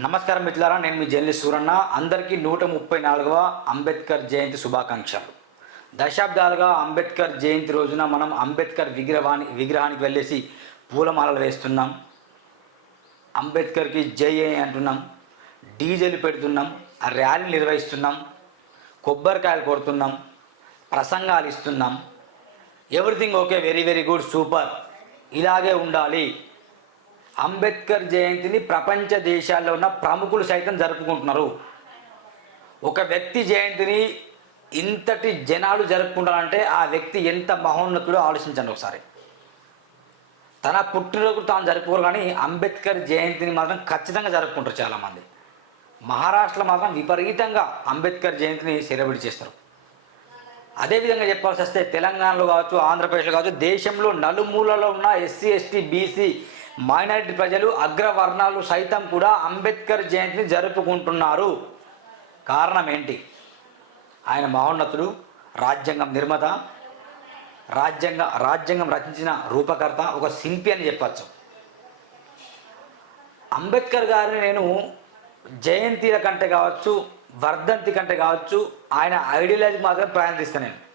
నమస్కారం మిత్రులారా నేను మీ జర్నలిస్ట్ సూరన్న. అందరికీ నూట ముప్పై నాలుగవ అంబేద్కర్ జయంతి శుభాకాంక్షలు. దశాబ్దాలుగా అంబేద్కర్ జయంతి రోజున మనం అంబేద్కర్ విగ్రహాన్ని విగ్రహానికి వెళ్ళేసి పూలమాలలు వేస్తున్నాం. అంబేద్కర్కి జై అని అంటున్నాం. డీజేలు పెడుతున్నాం. ర్యాలీ నిర్వహిస్తున్నాం. కొబ్బరికాయలు కొడుతున్నాం. ప్రసంగాలు ఇస్తున్నాం. Everything okay very very good super. ఇలాగే ఉండాలి. అంబేద్కర్ జయంతిని ప్రపంచ దేశాల్లో ఉన్న ప్రముఖులు సైతం జరుపుకుంటున్నారు. ఒక వ్యక్తి జయంతిని ఇంతటి జనాలు జరుపుకుంటారంటే ఆ వ్యక్తి ఎంత మహోన్నతుడో ఆలోచించండి ఒకసారి. తన పుట్టినరోజు తాను జరుపుకోరు కానీ అంబేద్కర్ జయంతిని మాత్రం ఖచ్చితంగా జరుపుకుంటారు చాలామంది. మహారాష్ట్రలో మాత్రం విపరీతంగా అంబేద్కర్ జయంతిని సెలబ్రేట్ చేస్తారు. అదేవిధంగా చెప్పాల్సి వస్తే తెలంగాణలో కావచ్చు ఆంధ్రప్రదేశ్లో కావచ్చు దేశంలో నలుమూలలో ఉన్న ఎస్సీ ఎస్టీ బీసీ మైనారిటీ ప్రజలు అగ్రవర్ణాలు సైతం కూడా అంబేద్కర్ జయంతిని జరుపుకుంటున్నారు. కారణం ఏంటి? ఆయన మహోన్నతుడు రాజ్యాంగం నిర్మాత రాజ్యాంగ రాజ్యాంగం రచించిన రూపకర్త ఒక శిల్పి అని చెప్పచ్చు. అంబేద్కర్ గారిని నేను జయంతిల కంటే కావచ్చు వర్ధంతి కంటే కావచ్చు ఆయన ఐడియాలజీ మాత్రం ప్రయాణిస్తాను నేను.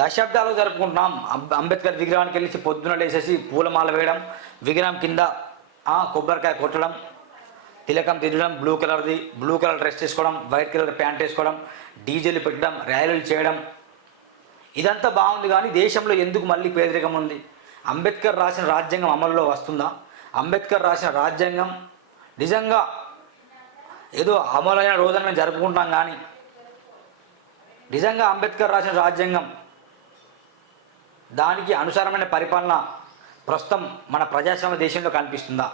దశాబ్దాలు జరుపుకుంటున్నాం. అంబ- అంబేద్కర్ విగ్రహానికి వెళ్ళి పొద్దున లేసేసి పూలమాల వేయడం విగ్రహం కింద కొబ్బరికాయ కొట్టడం తిలకం తిరగడం బ్లూ కలర్ది బ్లూ కలర్ డ్రెస్ వేసుకోవడం వైట్ కలర్ ప్యాంట్ వేసుకోవడం డీజేలు పెట్టడం ర్యాలీలు చేయడం. ఇదంతా బాగుంది కానీ దేశంలో ఎందుకు మళ్ళీ పేదరికం ఉంది? అంబేద్కర్ రాసిన రాజ్యాంగం అమలులో వస్తుందా? అంబేద్కర్ రాసిన రాజ్యాంగం నిజంగా ఏదో అమలైన రోజున మేము జరుపుకుంటాం కానీ నిజంగా అంబేద్కర్ రాసిన రాజ్యాంగం దానికి అనుసారమైన పరిపాలన ప్రస్తుతం మన ప్రజాస్వామ్య దేశంలో కనిపిస్తుందా?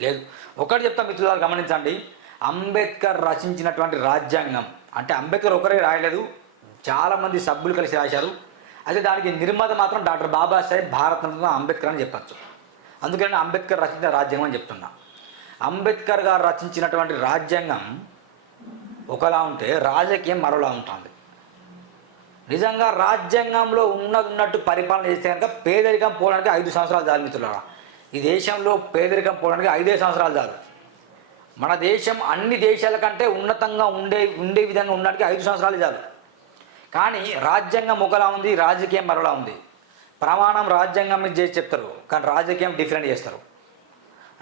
లేదు. ఒకటి చెప్తా మిత్రులారు గమనించండి. అంబేద్కర్ రచించినటువంటి రాజ్యాంగం అంటే అంబేద్కర్ ఒకరే రాయలేదు చాలామంది సభ్యులు కలిసి రాశారు. అయితే దానికి నిర్మాత మాత్రం డాక్టర్ బాబాసాహెబ్ భారతరత్న అంబేద్కర్ అని చెప్పచ్చు. అందుకని అంబేద్కర్ రచించిన రాజ్యాంగం అని చెప్తున్నా. అంబేద్కర్ గారు రచించినటువంటి రాజ్యాంగం ఒకలా ఉంటే రాజకీయం మరోలా ఉంటుంది. నిజంగా రాజ్యాంగంలో ఉన్నది ఉన్నట్టు పరిపాలన చేస్తే కనుక పేదరికం పోవడానికి ఐదు సంవత్సరాలు చాలు మిత్రులారా. ఈ దేశంలో పేదరికం పోవడానికి ఐదే సంవత్సరాలు చాలు. మన దేశం అన్ని దేశాల కంటే ఉన్నతంగా ఉండే ఉండే విధంగా ఉండడానికి ఐదు సంవత్సరాలు చాలు. కానీ రాజ్యాంగం ఒకలా ఉంది రాజకీయం మరలా ఉంది. ప్రమాణం రాజ్యాంగం మీద చేసి చెప్తారు కానీ రాజకీయం డిఫరెంట్ చేస్తారు.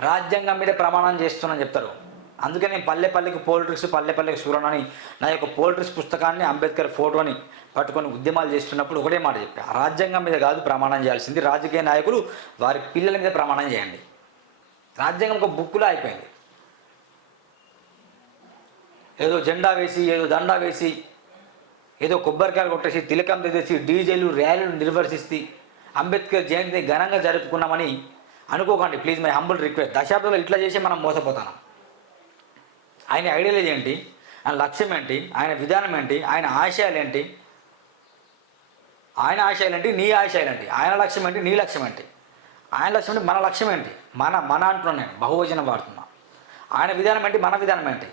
రాజ్యాంగం మీద ప్రమాణం చేస్తున్నాను చెప్తారు. అందుకే నేను పల్లె పల్లెకి పోలిటిక్స్ పల్లె పల్లెకి సూరన్ అని నా యొక్క పోలిటిక్స్ పుస్తకాన్ని అంబేద్కర్ ఫోటోని పట్టుకొని ఉద్యమాలు చేస్తున్నప్పుడు ఒకటే మాట చెప్పా. రాజ్యాంగం మీద కాదు ప్రమాణం చేయాల్సింది. రాజకీయ నాయకులు వారి పిల్లల మీద ప్రమాణం చేయండి. రాజ్యాంగం ఒక బుక్కులో అయిపోయింది. ఏదో జెండా వేసి ఏదో దండా వేసి ఏదో కొబ్బరికాయలు కొట్టేసి తిలకం తెచ్చి డీజేలు ర్యాలీలు నిర్వర్తిస్తే అంబేద్కర్ జయంతిని ఘనంగా జరుపుకున్నామని అనుకోకండి. Please my humble request. దశాబ్దంలో ఇట్లా చేసి మనం మోసపోతాం. ఆయన ఐడియాలజీ ఏంటి? ఆయన లక్ష్యం ఏంటి? ఆయన విధానం ఏంటి? ఆయన ఆశయాలు ఏంటి? ఆయన ఆశయాలు ఏంటి? నీ ఆశయాలు ఏంటి? ఆయన లక్ష్యం ఏంటి? నీ లక్ష్యం ఏంటి? ఆయన లక్ష్యం ఏంటి మన లక్ష్యం ఏంటి? మన మన అంటున్నాను నేను. బహువచనం వాడుతున్నా. ఆయన విధానం ఏంటి? మన విధానం ఏంటి?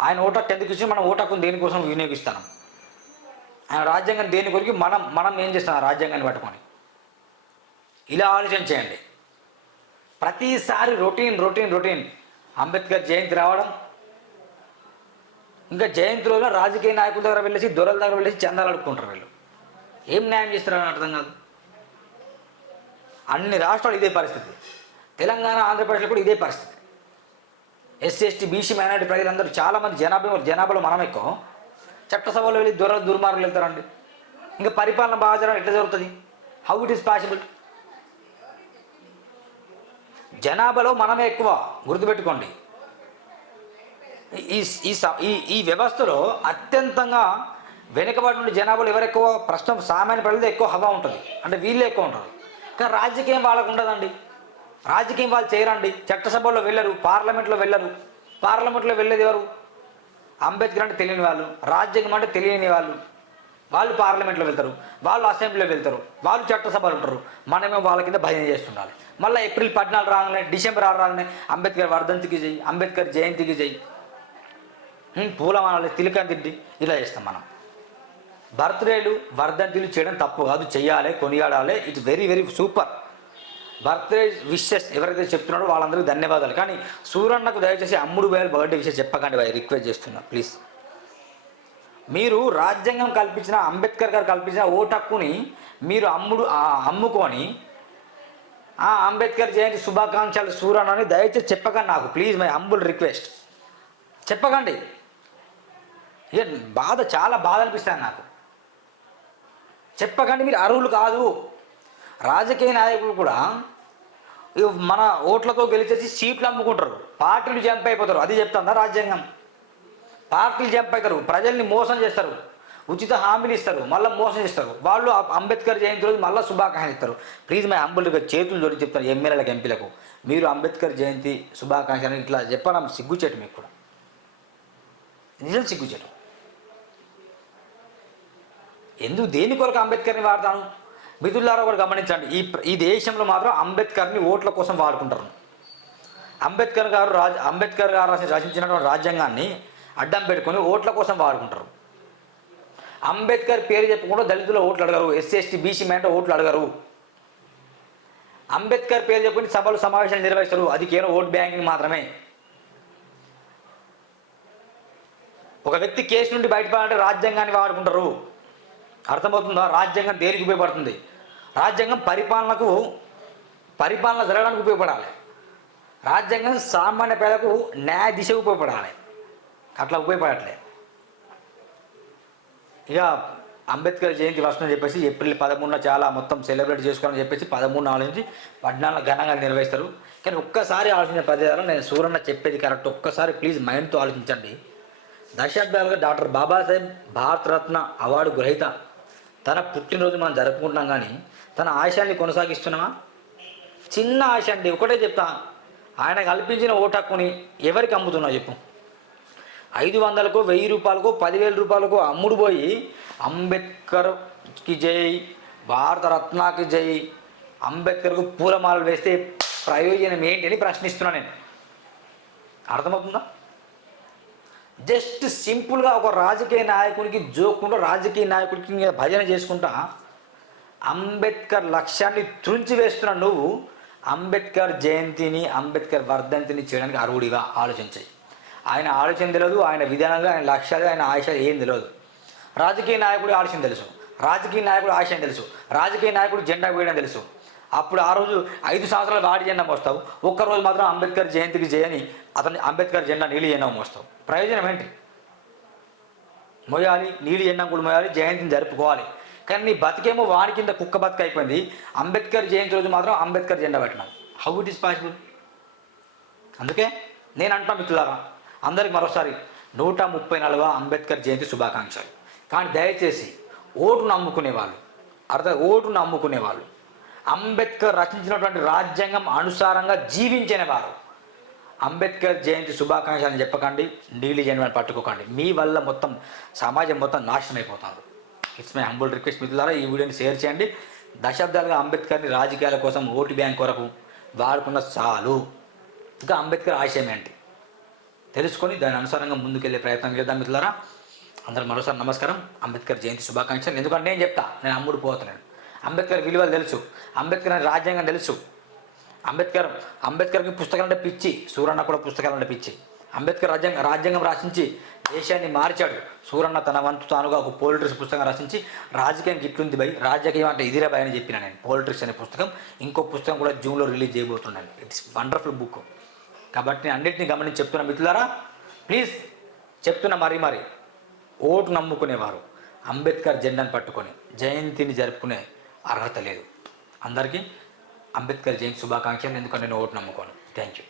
ఆయన ఓట ఎందుకు ఇచ్చి మనం ఓటకు దేనికోసం వినియోగిస్తాం ఆయన రాజ్యాంగం దేని కొరికి మనం మనం ఏం చేస్తాం రాజ్యాంగాన్ని పట్టుకొని? ఇలా ఆలోచన చేయండి. ప్రతిసారి routine routine routine. Ambedkar Jayanti రావడం ఇంకా జయంతి రోజున రాజకీయ నాయకుల దగ్గర వెళ్ళేసి దొరల దగ్గర వెళ్ళేసి చందాలు అడుక్కుంటారు వీళ్ళు. ఏం న్యాయం చేస్తారని అర్థం కాదు. అన్ని రాష్ట్రాలు ఇదే పరిస్థితి. తెలంగాణ ఆంధ్రప్రదేశ్లో కూడా ఇదే పరిస్థితి. ఎస్సీ ఎస్టీ బీసీ మైనారిటీ ప్రజలందరూ చాలామంది జనాభా జనాభాలో మనం ఎక్కువ. చట్టసభలో వెళ్ళి దొరలు దుర్మార్గులు వెళ్తారండి. ఇంకా పరిపాలన బాగా జరగడం ఎట్లా జరుగుతుంది? హౌ ఇట్ ఈస్ పాసిబుల్ జనాభాలో మనమే ఎక్కువ గుర్తుపెట్టుకోండి. ఈ ఈ ఈ ఈ వ్యవస్థలో అత్యంతంగా వెనుకబడి నుండి జనాభాలు ఎవరు ఎక్కువ ప్రస్తుతం సామాన్య ప్రజలతో ఎక్కువ హవా ఉంటుంది. అంటే వీళ్ళే ఎక్కువ ఉంటారు. కానీ రాజకీయం వాళ్ళకు ఉండదండి. రాజకీయం వాళ్ళు చేయరండి. చట్టసభలో వెళ్ళరు పార్లమెంట్లో వెళ్ళరు. పార్లమెంట్లో వెళ్ళేది ఎవరు? అంబేద్కర్ అంటే తెలియని వాళ్ళు రాజ్యాంగం అంటే తెలియని వాళ్ళు. వాళ్ళు పార్లమెంట్లో వెళ్తారు వాళ్ళు అసెంబ్లీలో వెళ్తారు వాళ్ళు చట్టసభలు ఉంటారు. మనమే వాళ్ళ కింద భజన చేస్తుండాలి. మళ్ళీ ఏప్రిల్ పద్నాలుగు రాగానే డిసెంబర్ ఆరు రాగానే అంబేద్కర్ వర్ధంతికి చేయి అంబేద్కర్ జయంతికి చేయి పూలమానాలు పూలమాలలు తిలకం ఇలా చేస్తాం మనం. బర్త్డేలు వర్ధంతిలు చేయడం తప్పు కాదు చెయ్యాలి కొనియాడాలి. It's very very super birthday wishes ఎవరైతే చెప్తున్నారో వాళ్ళందరికీ ధన్యవాదాలు. కానీ సూరన్నకు దయచేసి అమ్ముడు వేలు బర్త్డే విషయం చెప్పకండి వారి రిక్వెస్ట్ చేస్తున్నా ప్లీజ్. మీరు రాజ్యాంగం కల్పించిన అంబేద్కర్ గారు కల్పించిన ఓటు హక్కుని మీరు అమ్ముడు అమ్ముకొని ఆ అంబేద్కర్ జయంతి శుభాకాంక్షలు సూరన్ అని దయచేసి చెప్పకండి నాకు. Please my humble request. చెప్పకండి. ఇక బాధ చాలా బాధ అనిపిస్తుంది నాకు. చెప్పకండి మీరు అర్హులు కాదు. రాజకీయ నాయకులు కూడా మన ఓట్లతో గెలిచేసి సీట్లు అమ్ముకుంటారు. పార్టీలు జంప్ అయిపోతారు. అది చెప్తుందా రాజ్యాంగం? పార్టీలు జంప్ ప్రజల్ని మోసం చేస్తారు. ఉచిత హామీలు ఇస్తారు. మళ్ళీ మోసం చేస్తారు. వాళ్ళు అంబేద్కర్ జయంతి రోజు మళ్ళీ శుభాకాంక్షలు ఇస్తారు. ప్లీజ్ మై అంబుల్గా చేతులు జోడి చెప్తాను ఎమ్మెల్యేలకు ఎంపీలకు. మీరు అంబేద్కర్ జయంతి శుభాకాంక్షలు ఇట్లా చెప్పడం సిగ్గుచేటు మీకు కూడా. నిజం సిగ్గుచేటు. ఎందుకు దేని కొరకు అంబేద్కర్ని వాడతాను? మిథుల్లారా కూడా గమనించండి. ఈ ఈ దేశంలో మాత్రం అంబేద్కర్ని ఓట్ల కోసం వాడుకుంటారు. అంబేద్కర్ గారు రాజ్ అంబేద్కర్ గారు రాసి రచించినటువంటి రాజ్యాంగాన్ని అడ్డం పెట్టుకొని ఓట్ల కోసం వాడుకుంటారు. అంబేద్కర్ పేరు చెప్పకుండా దళితులు ఓట్లు అడగరు ఎస్సీ ఎస్టీ బీసీ మ్యాంట ఓట్లు అడగరు. అంబేద్కర్ పేరు చెప్పుకొని సభలు సమావేశాలు నిర్వహిస్తారు అది కేవలం ఓట్ బ్యాంకింగ్ మాత్రమే. ఒక వ్యక్తి కేసు నుండి బయటపడాలంటే రాజ్యాంగాన్ని వాడుకుంటారు. అర్థమవుతుందా? రాజ్యాంగం దేనికి ఉపయోగపడుతుంది? రాజ్యాంగం పరిపాలనకు పరిపాలన జరగడానికి ఉపయోగపడాలి. రాజ్యాంగం సామాన్య పేదలకు న్యాయ దిశ ఉపయోగపడాలి. అట్లా ఉపయోగపడట్లే. ఇక అంబేద్కర్ జయంతి వస్తుందని చెప్పేసి ఏప్రిల్ పదమూడున చాలా మొత్తం సెలబ్రేట్ చేసుకోవాలని చెప్పేసి పదమూడు ఆలోచించి పద్నాలుగు ఘనంగా నిర్వహిస్తారు. కానీ ఒక్కసారి ఆలోచించిన ప్రదేశాలు నేను సూరన్న చెప్పేది కరెక్ట్. ఒక్కసారి ప్లీజ్ మైండ్తో ఆలోచించండి. దశాబ్దాలుగా డాక్టర్ బాబాసాహెబ్ భారతరత్న అవార్డు గ్రహీత. తన పుట్టినరోజు మనం జరుపుకుంటున్నాం కానీ తన ఆశయాన్ని కొనసాగిస్తున్నామా? చిన్న ఆశ అండి. ఒకటే చెప్తా. ఆయన కల్పించిన ఓటు హక్కుని ఎవరికి అమ్ముతున్నావు చెప్పు. ఐదు వందలకు వెయ్యి రూపాయలకు పదివేల రూపాయలకు అమ్ముడు పోయి అంబేద్కర్కి జై భారతరత్నకి జై అంబేద్కర్కు పూలమాలలు వేస్తే ప్రయోజనం ఏంటి అని ప్రశ్నిస్తున్నాను నేను. అర్థమవుతుందా? జస్ట్ సింపుల్గా ఒక రాజకీయ నాయకునికి జోకుండా రాజకీయ నాయకుడికి భజన చేసుకుంటా అంబేద్కర్ లక్ష్యాన్ని త్రుంచి వేస్తున్న నువ్వు అంబేద్కర్ జయంతిని అంబేద్కర్ వర్ధంతిని చేయడానికి అర్హుడిగా ఆలోచించాయి ఆయన ఆలోచన తెలియదు ఆయన విధానాలు ఆయన లక్ష్యాలు ఆయన ఆశయాలు ఏం తెలియదు రాజకీయ నాయకుడు ఆలోచన తెలుసు. రాజకీయ నాయకుడు ఆశయం తెలుసు. రాజకీయ నాయకుడు జెండా వేయడం తెలుసు. అప్పుడు ఆ రోజు ఐదు సంవత్సరాలు వాడి జెండా మోస్తావు ఒక్కరోజు మాత్రం అంబేద్కర్ జయంతికి చేయని అతని అంబేద్కర్ జెండా నీళ్ళు జెండా మోస్తావు. ప్రయోజనం ఏంటి? మోయాలి నీలి జెండా కూడా మోయాలి జయంతిని జరుపుకోవాలి. కానీ నీ బతికేమో వాడి కింద కుక్క బతుక అయిపోయింది. అంబేద్కర్ జయంతి రోజు మాత్రం అంబేద్కర్ జెండా పెట్టినావు. హౌ ఇట్ ఈస్ పాసిబుల్ అందుకే నేను అంటున్నా మిత్రులారా అందరికి మరోసారి నూట ముప్పై నాలుగవ అంబేద్కర్ జయంతి శుభాకాంక్షలు. కానీ దయచేసి ఓటు నమ్ముకునే వాళ్ళు అర్థం ఓటు నమ్ముకునే వాళ్ళు అంబేద్కర్ రచించినటువంటి రాజ్యాంగం అనుసారంగా జీవించినవారు అంబేద్కర్ జయంతి శుభాకాంక్షలు అని చెప్పకండి నీలి జన్మని పట్టుకోకండి. మీ వల్ల మొత్తం సమాజం మొత్తం నాశనం అయిపోతుంది ఇట్స్ మై హంబుల్ రిక్వెస్ట్ మిత్రులారా ఈ వీడియోని షేర్ చేయండి. దశాబ్దాలుగా అంబేద్కర్ని రాజకీయాల కోసం ఓటు బ్యాంక్ కొరకు వాడుకున్న చాలు ఇంకా అంబేద్కర్ ఆశయం ఏంటి? తెలుసుకొని దాని అనుసారంగా ముందుకెళ్ళే ప్రయత్నం చేద్దాం మిత్రులారా. అందరూ మరోసారి నమస్కారం. అంబేద్కర్ జయంతి శుభాకాంక్షలు. ఎందుకంటే నేను చెప్తా నేను అమ్ముడు పోతున్నాను. అంబేద్కర్ విలువలు తెలుసు. అంబేద్కర్ అని రాజ్యాంగం తెలుసు. అంబేద్కర్ అంబేద్కర్కి పుస్తకాలు అంటే పిచ్చి. సూరన్న కూడా పుస్తకాలు అంటే పిచ్చి. అంబేద్కర్ రాజ్యాంగం రాజ్యాంగం రాసించి దేశాన్ని మార్చాడు. సూరన్న తన వంతు తానుగా ఒక పోలిటిక్స్ పుస్తకం రచించి రాజకీయం ఇట్లుంది భయ్. రాజకీయం అంటే ఇదిరా భయ్ అని చెప్పిన నేను. పోలిటిక్స్ అనే పుస్తకం. ఇంకో పుస్తకం కూడా జూన్లో రిలీజ్ చేయబోతున్నాను. ఇట్స్ వండర్ఫుల్ బుక్ కాబట్టి నేను అన్నింటినీ గమనించి చెప్తున్నా మిత్రులారా ప్లీజ్ చెప్తున్నా మరీ మరి ఓటు నమ్ముకునేవారు అంబేద్కర్ జెండాను పట్టుకొని జయంతిని జరుపుకునే అర్హత లేదు. అందరికీ అంబేద్కర్ జయంతి శుభాకాంక్షలు ఎందుకంటే నేను ఓటు నమ్ముకోను. Thank you